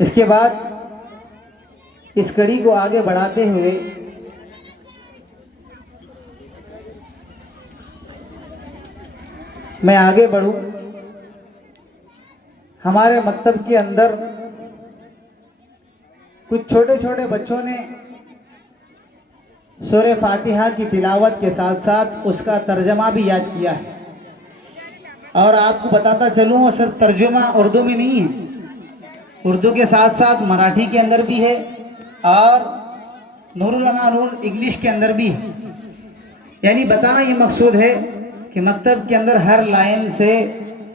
इसके बाद इस कड़ी को आगे बढ़ाते हुए मैं आगे बढ़ूं। हमारे मकतब के अंदर कुछ छोटे छोटे बच्चों ने सूरह फातिहा की तिलावत के साथ साथ उसका तर्जमा भी याद किया है। और आपको बताता चलूँ, वो सिर्फ तर्जुमा उर्दू में नहीं है, उर्दू के साथ साथ मराठी के अंदर भी है और नूरुल अना नूर इंग्लिश के अंदर भी है। यानी बताना ये मकसूद है कि मकतब के अंदर हर लाइन से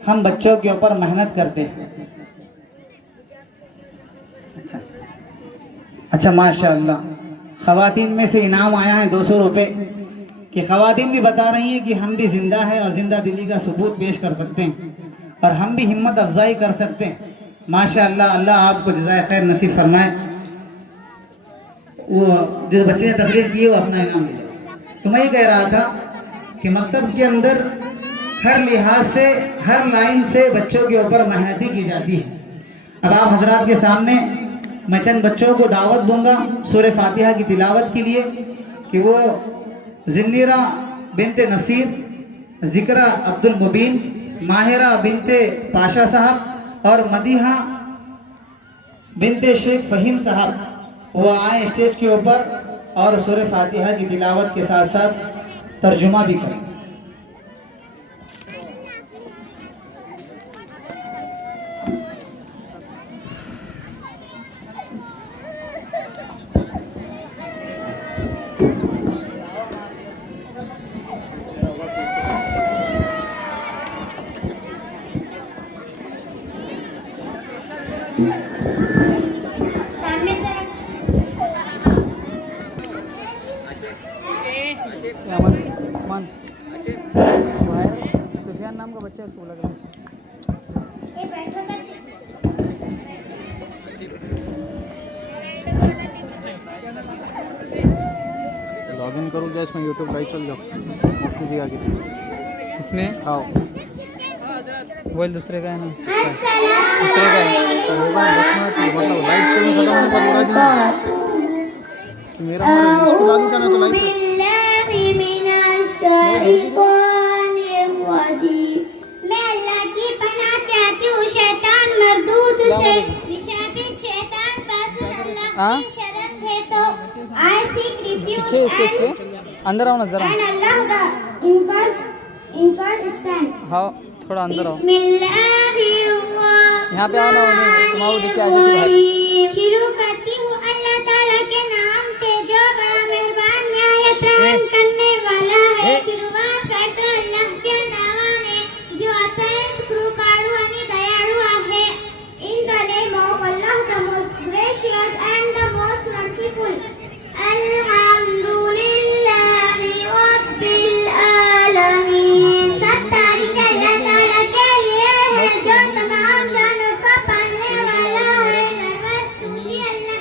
हम बच्चों के ऊपर मेहनत करते हैं। अच्छा माशाअल्लाह, ख़वातीन में से इनाम आया है 200 रुपये कि ख़वातीन भी बता रही हैं कि हम भी ज़िंदा हैं और ज़िंदा दिली का सबूत पेश कर सकते हैं और हम भी हिम्मत अफजाई कर सकते हैं। माशाअल्लाह, अल्लाह आपको जज़ाए खैर नसीब फरमाए। वो जिस बच्चे ने तकरीर की है वो अपना इनाम ले जाए। तो मैं ये कह रहा था कि मकतब के अंदर हर लिहाज से हर लाइन से बच्चों के ऊपर मेहनती की जाती है। अब आप हजरात के सामने मैं चंद बच्चों को दावत दूंगा सूरह फातिहा की तिलावत के लिए कि वो जिन्नीरा बिनते नसीर, ज़िक्रा अब्दुल मुबीन, माहिरा बिनते पाशा साहब और मदीहा बिनते शेख फ़हीम साहब वो आए स्टेज के ऊपर और सूरह फातिहा की तिलावत के साथ साथ तर्जुमा भी करें। सुफियान नाम का बच्चा है, उसको बोला करो। लॉगिन करूँ क्या इसमें? यूट्यूब लाइव चल जाओ मुफ्ती जी आगे इसमें आओ। वो दूसरे का है ना, दूसरे का है तो होगा 10 मिनट, मतलब लाइव स्ट्रीम खत्म होने पर उड़ा देना कि मेरा इसको लागू करना तो लाइव मैं अल्लाह की पनाह चाहती हूँ शैतान मरदूद से, विशापित शैतान पास अल्लाह की शरण है तो I seek refuge पीछे स्टेज के अंदर आओ ना जरा। and Allah in God stand। हाँ थोड़ा अंदर आओ, बिस्मिल्लाहिर्रहमानिर्रहीम। यहाँ पे आओ ना, तुम्हारा दिख के आ जाती बाहर। शुरू करती हूँ अल्लाह ताला के नाम से जो बड़ा मेहरबान निहायत रहम करने वाला है। शुरुआत करते अल्लाह के नामाने जो अत्यंत कृपाळू आणि दयाळू आहे। In the name of Allah, the most gracious and the most merciful. Alhamdulillahi Rabbil Alamin। सब तारीफ अल्लाह ताला के लिए है जो तमाम जानों को पालने वाला है। सर्वस्तुति अल्लाह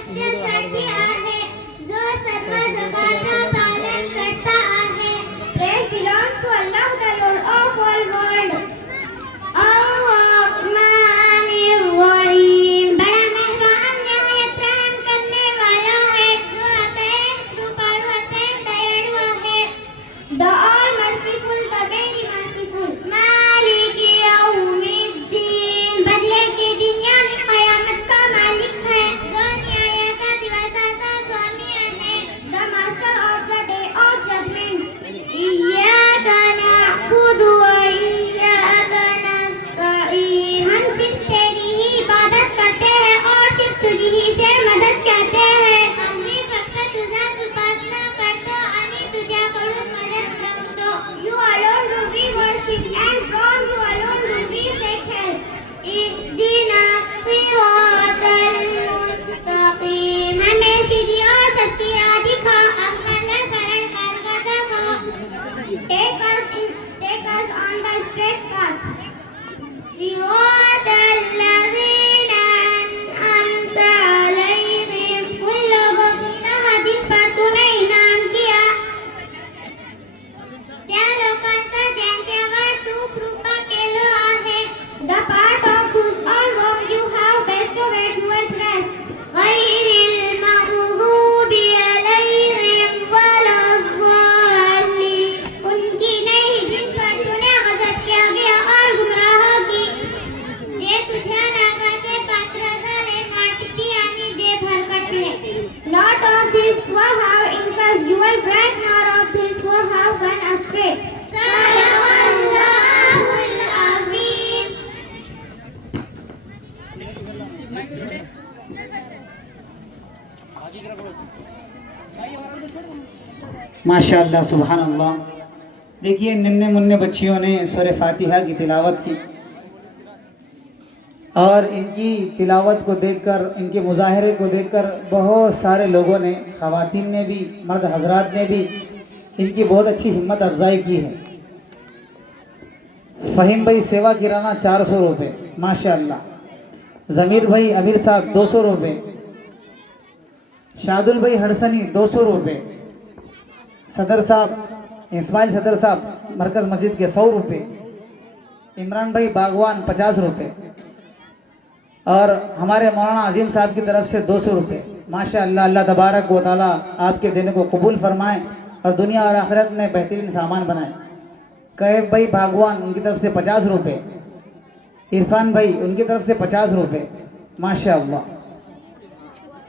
माशाअल्लाह सुभान अल्लाह। देखिए नन्हे मुन्ने बच्चियों ने सूरह फातिहा की तिलावत की और इनकी तिलावत को देखकर, इनके मुजाहरे को देखकर बहुत सारे लोगों ने, ख़वातीन ने भी, मर्द हजरात ने भी इनकी बहुत अच्छी हिम्मत अफजाई की है। फ़हीम भाई सेवा किराना 400 रुपये, माशाअल्लाह। ज़मीर भाई अमीर साहब 200 रुपये, शादुल भाई हड़सनी 200 रुपये, सदर साहब इस्माइल सदर साहब मरकज़ मस्जिद के 100 रुपये, इमरान भाई बागवान 50 रुपये और हमारे मौलाना अजीम साहब की तरफ से 200 रुपये। माशाअल्लाह, अल्लाह तबारक व तआला आपके देने को कबूल फरमाए और दुनिया और आखिरत में बेहतरीन सामान बनाए। कैब भाई बागवान उनकी तरफ से 50 रुपये, इरफान भाई उनकी तरफ से 50 रुपये, माशाअल्लाह।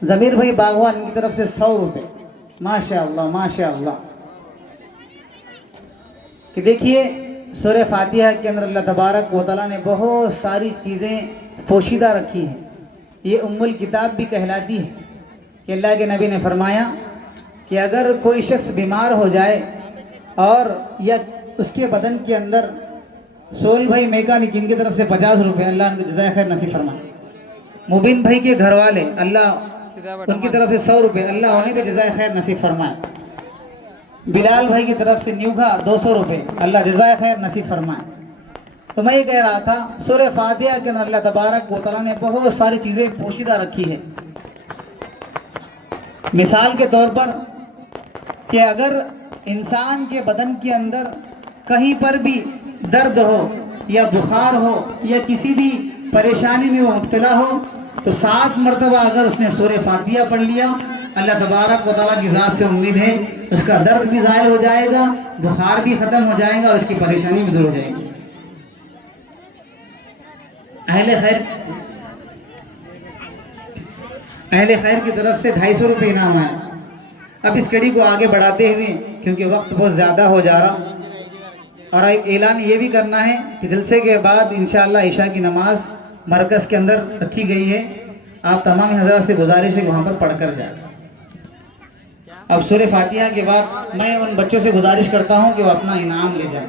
ज़मीर भाई बागवान उनकी तरफ से 100 रुपये, माशाअल्लाह माशाअल्लाह। कि देखिए सूरह फातिहा के अंदर अल्लाह तबारक व तआला ने बहुत सारी चीज़ें पोशीदा रखी हैं। ये उम्मुल किताब भी कहलाती है कि अल्लाह के नबी ने फरमाया कि अगर कोई शख्स बीमार हो जाए और या उसके बदन के अंदर, सोल भाई मैकेनिक इनकी तरफ से 50 रुपये, अल्लाह उनको जज़ाए खैर नसीब फरमाए। मुबीन भाई के घर वाले, अल्लाह उनकी तरफ से 100 रुपये, अल्लाह उन्हें भी जज़ाए खैर नसीब फरमाए। बिलाल भाई की तरफ से न्यूघा 200 रुपये, अल्लाह जज़ाए खैर नसीब फरमाए। तो मैं ये कह रहा था सूरह फातिहा के अंदर अल्लाह तबारक व तआला ने बहुत सारी चीज़ें पोशीदा रखी है। मिसाल के तौर पर कि अगर इंसान के बदन के अंदर कहीं पर भी दर्द हो या बुखार हो या किसी भी परेशानी में वो मुब्तला हो तो 7 मरतबा अगर उसने सूरह फातिहा पढ़ लिया, अल्लाह तबारक व तआला की ज़ात से उम्मीद है उसका दर्द भी ज़ाहिर हो जाएगा, बुखार भी ख़त्म हो जाएगा और उसकी परेशानी भी दूर हो जाएगी। अहले खैर की तरफ से 250 रुपये इनाम है। अब इस कड़ी को आगे बढ़ाते हुए, क्योंकि वक्त बहुत ज़्यादा हो जा रहा, और एक ऐलान ये भी करना है कि जलसे के बाद इंशाअल्लाह इशा की नमाज मरकज़ के अंदर रखी गई है। आप तमाम हज़रात से गुजारिश है वहाँ पर पढ़ कर जाए। अब सूरह फातिहा के बाद मैं उन बच्चों से गुजारिश करता हूँ कि वो अपना इनाम ले जाएं।